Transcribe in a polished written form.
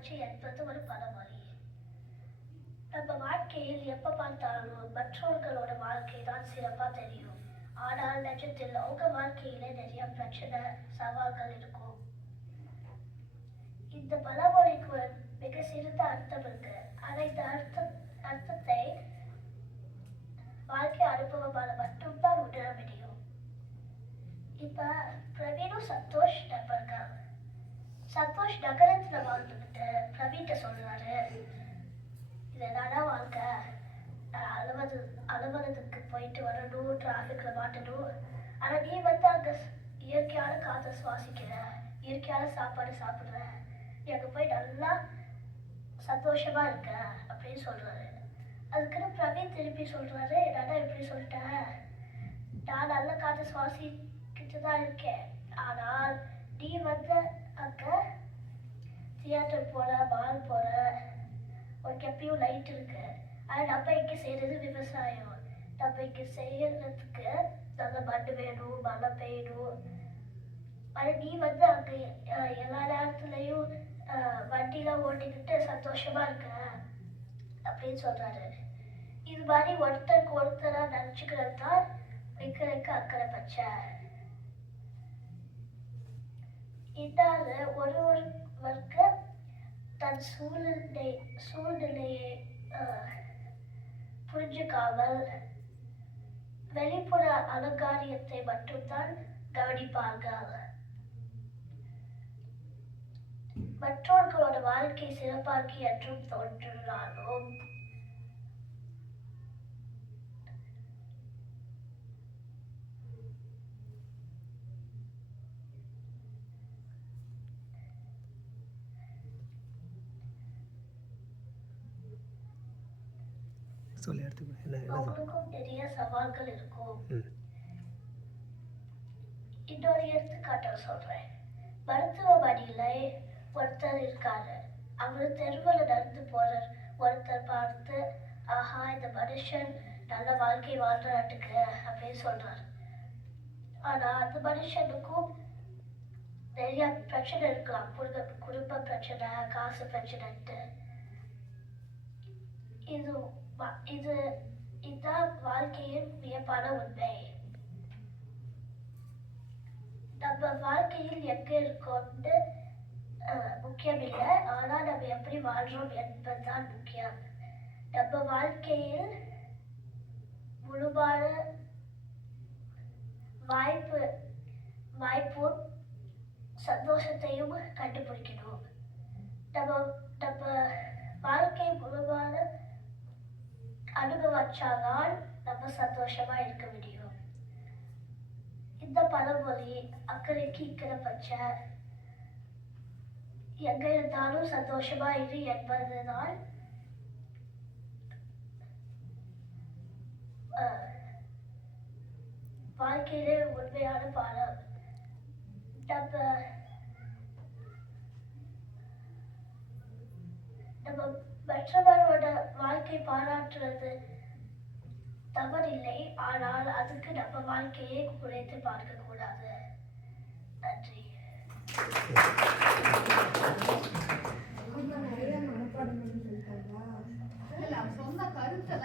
தொடர்ச்சி என்பது ஒரு பழமொழி. நம்ம வாழ்க்கையில் எப்ப பார்த்தாலும் மற்றவர்களோட வாழ்க்கை தான் சிறப்பா தெரியும். ஆனால் நிஜத்தில் உங்க வாழ்க்கையில நிறைய பிரச்சனை, சவால்கள் இருக்கும். இந்த பழமொழிக்கு ஒரு மிக சிறந்த அர்த்தம் இருக்கு. ஆனா இந்த அர்த்தத்தை வாழ்க்கை அனுபவமால மட்டும்தான் உணர முடியும். இப்ப பிரவீனும் சந்தோஷ் நண்பர்கள். சந்தோஷ் நகரத்துல வாழ்ந்துட்டு பிரவீன்கிட்ட சொல்றாரு, இது என்னடா வாழ்க்கை, அலுவலகத்துக்கு போயிட்டு வரணும், டிராஃபிக்ல மாட்டணும், ஆனா நீ அங்க இயற்கையான காற்றை சுவாசிக்கிற, இயற்கையான சாப்பாடு சாப்பிடுற, நீ அங்க போய் நல்லா சந்தோஷமா இருக்க அப்படின்னு சொல்றாரு. அதுக்குன்னு பிரவீன் திருப்பி சொல்றாரு, என்னடா இப்படி சொல்லிட்டேன், நான் நல்ல காற்றை சுவாசிக்கிட்டு தான் இருக்கேன், ஆனால் நீ அங்க தியேட்டர் போற, மால் போற, உனக்கு எப்பயும் லைட் இருக்கு. ஆனா நம்ம இங்க செய்யறது விவசாயம். நம்ம இங்க செய்யறதுக்கு நல்ல மண் வேணும், மழை பெய்யணும். ஆனா நீ அங்க எல்லா நேரத்துலயும் வண்டிலாம் ஓட்டிக்கிட்டு சந்தோஷமா இருக்க அப்படின்னு சொல்றாரு. இது மாதிரி ஒருத்தருக்கு ஒருத்தரா நினைச்சுக்கிறது தான் வைக்கிறதுக்கு அக்கறை பச்சை. இதால ஒருவருக்கு தன் சூழ்நிலையை புரிஞ்சுக்காமல் வெளிப்புற அலங்காரியத்தை மட்டும்தான் கவனிப்பார்கள். மற்றவர்களோட வாழ்க்கை சிறப்பாக்கி என்றும் தோன்றினாலும் அவங்களுக்கும் நிறைய சவால்கள் இருக்கும். இன்னொரு எடுத்துக்காட்ட சொல்றேன். மருத்துவமனையில ஒருத்தர் இருக்காரு. அவர் தெருவில் நடந்து போற ஒருத்தர் பார்த்து, ஆஹா இந்த மனுஷன் நல்ல வாழ்க்கை வாழ்றாட்டுக்கு அப்படின்னு சொல்றாரு. ஆனா அந்த மனுஷனுக்கும் நிறைய பிரச்சனை இருக்கலாம். குடும்ப பிரச்சனை, காசு பிரச்சனைட்டு. இதுதான் வாழ்க்கையின் வியப்பான உண்மை. நம்ம வாழ்க்கையில் எங்க இருக்கோம்னு முக்கியம் இல்லை, ஆனா நம்ம எப்படி வாழ்றோம் என்பதுதான் முக்கியம். நம்ம வாழ்க்கையில் முழுமான வாய்ப்பும் சந்தோஷத்தையும் கண்டுபிடிக்கணும். நம்ம வாழ்க்கை முழுமான அனுபவிச்சாதான் நம்ம சந்தோஷமா இருக்க முடியும். இந்த பழமொழி அக்கறைக்கு இக்கறை பச்சை, எங்க இருந்தாலும் சந்தோஷமா இரு என்பதுதான் வாழ்க்கையிலே உண்மையான பாடம். நம்ம மற்றவரோட வாழ்க்கை பாராட்டுறது தவறில்லை, ஆனால் அதுக்கு நம்ம வாழ்க்கையை குறைத்து பார்க்க கூடாது. நன்றி. நிறைய மனப்பாடம் பண்ணி சொல்லிட்டாங்களா? சொன்ன கருத்தை